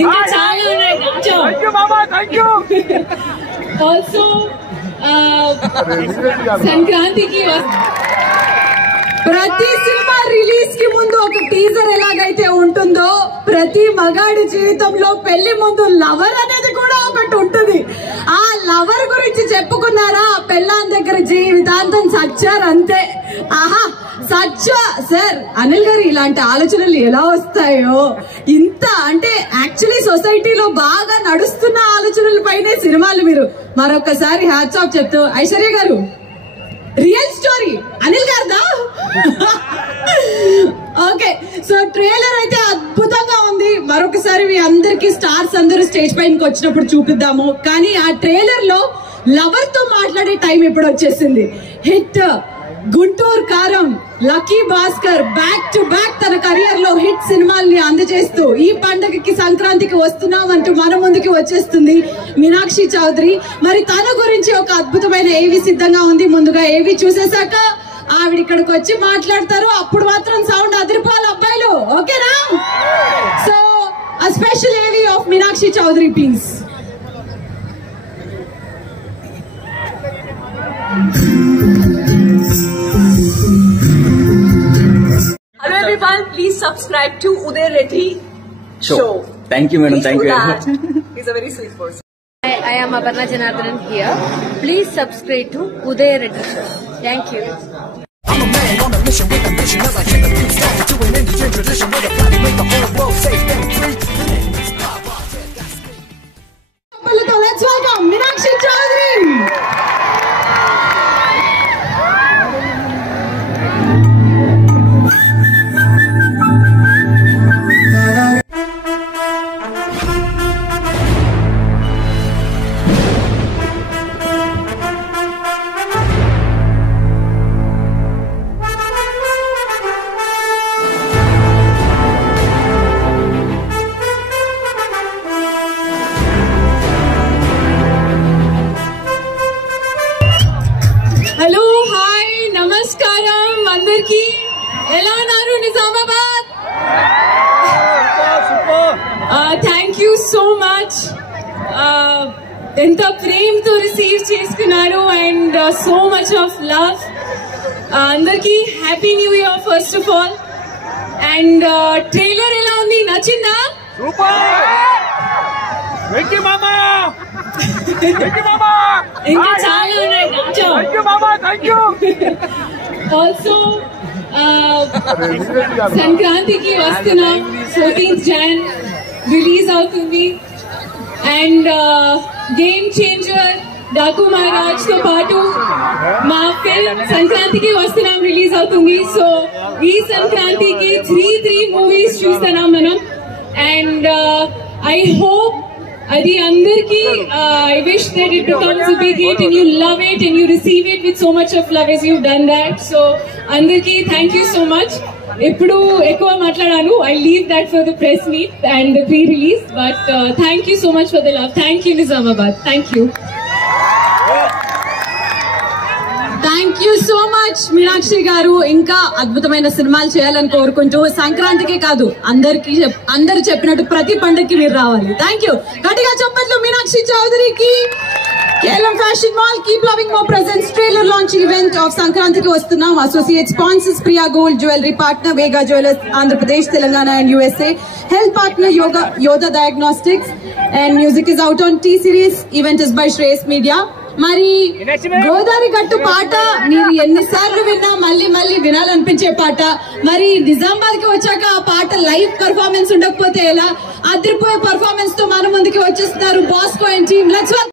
ఇంకా చాలా ఉన్నాయి. ఆల్సో సంక్రాంతికి ప్రతి సినిమా రిలీజ్ కి ముందు ఒక టీజర్ ఎలాగైతే ఉంటుందో, ప్రతి మగాడి జీవితంలో పెళ్లి ముందు లవర్ అనేది కూడా ఒకటి ఉంటుంది. ఆ లవర్ గురించి చెప్పుకున్నారా, పెళ్ళాం దగ్గర జీవితాంతం సచ్చారు అంతే. ఆహా సచ్చా సార్. అనిల్ గారు ఇలాంటి ఆలోచనలు ఎలా వస్తాయో, ఇంత అంటే యాక్చువల్లీ సొసైటీలో బాగా నడుస్తున్న ఆలోచనల పైనే సినిమాలు. మీరు మరొకసారి హ్యాట్స్ ఆఫ్ చెప్తూ, ఐశ్వర్య గారు రియల్ స్టోరీ అనిల్ గారిదా? ఓకే, సో ట్రైలర్ అయితే అద్భుతంగా ఉంది. మరొకసారి మీ అందరికి స్టార్స్ అందరూ స్టేజ్ పైనకి వచ్చినప్పుడు చూపిద్దాము. కానీ ఆ ట్రైలర్ లో లవర్ తో మాట్లాడే టైం ఇప్పుడు వచ్చేసింది. హిట్ గుంటూరు కారం, lucky Bhaskar back to back తన కెరియర్ లో హిట్ సినిమాల్ని అందజేస్తూ ఈ పండగకి సంక్రాంతికి వస్తున్నాం అంటూ మన ముందుకి వచ్చేస్తుంది మీనాక్షి చౌదరి. మరి తన గురించి ఒక అద్భుతమైన ఏవి సిద్ధంగా ఉంది. ముందుగా ఏవి చూసేశాక ఆవిడ ఇక్కడికి వచ్చి మాట్లాడతారు. అప్పుడు మాత్రం సౌండ్ అదిరిపోవాలి అబ్బాయిలు, ఓకేనా? So a special AV of Meenakshi Chaudhary, please. Hello everyone, please subscribe to Uday Reddy Show. Thank you madam, thank you. He's a very sweet person. I am Aparna Janardhanan here. Please subscribe to Uday Reddy Show. Thank you. I'm a man on a mission with a mission as I hit the beat, started to an Indian tradition with a plan to make the whole world safe and free. Let's welcome Meenakshi Chaudhary. Hello, hi, నమస్కారం అందరికి. ఎలా ఉన్నారు Nizamabad? Thank you so much. ఎంత ప్రేమతో receive చేసుకున్నారు and so much of love. అందరికి happy new year first of all. And trailer ఎలా ఉంది, నచ్చిందా? ఇంకా చాలా ఉన్నాయి. ఆల్సో సంక్రాంతికి వస్తున్నాం, 14th Jan రిలీజ్ అవుతుంది. And game changer, Daaku Maharaj తో పాటు మా ఫిల్మ్ సంక్రాంతికి వస్తున్నాం రిలీజ్ అవుతుంది. సో ఈ సంక్రాంతికి 3 మూవీస్ చూస్తున్నాం మనం. అండ్ ఐ హోప్ అది అందరికి, I wish that it becomes a big hit and you love it and you receive it with so much of love as you've done that. So అందరికి thank you so much. ఎప్పుడు ఎక్కువ మాట్లాడాను, I leave that for the press meet and the pre-release, but thank you so much for the love. Thank you Nizamabad. Thank you. Thank you so much Meenakshi గారు. ఇంకా అద్భుతమైన సినిమాలు చేయాలని కోరుకుంటూ, సంక్రాంతికే కాదు అందరు చెప్పినట్టు ప్రతి పండుగకి మీరు రావాలి. Thank you. గట్టిగా చెప్పట్లు Meenakshi చౌదరికి. KLM Fashion Mall, keep loving more presents. Trailer launch event of Sankrantiki Vastunam. Associate sponsors Priya Gold Jewelry Partner Vega Jewelers Andhra Pradesh, Telangana and USA. Health partner Yoda Diagnostics. And music is out on T-Series. Event is by Shreyas Media. మరి గోదావరి గట్టు పాట మీరు ఎన్నిసార్లు విన్నా మళ్ళీ మళ్ళీ వినాలనిపించే పాట. మరి నిజామాబాద్ కి వచ్చాక ఆ పాట లైవ్ పర్ఫార్మెన్స్ ఉండకపోతే ఎలా? అదిరిపోయే పర్ఫార్మెన్స్ తో మన ముందుకి వచ్చేస్తున్నారు బాస్కో అండ్ టీమ్. లెట్స్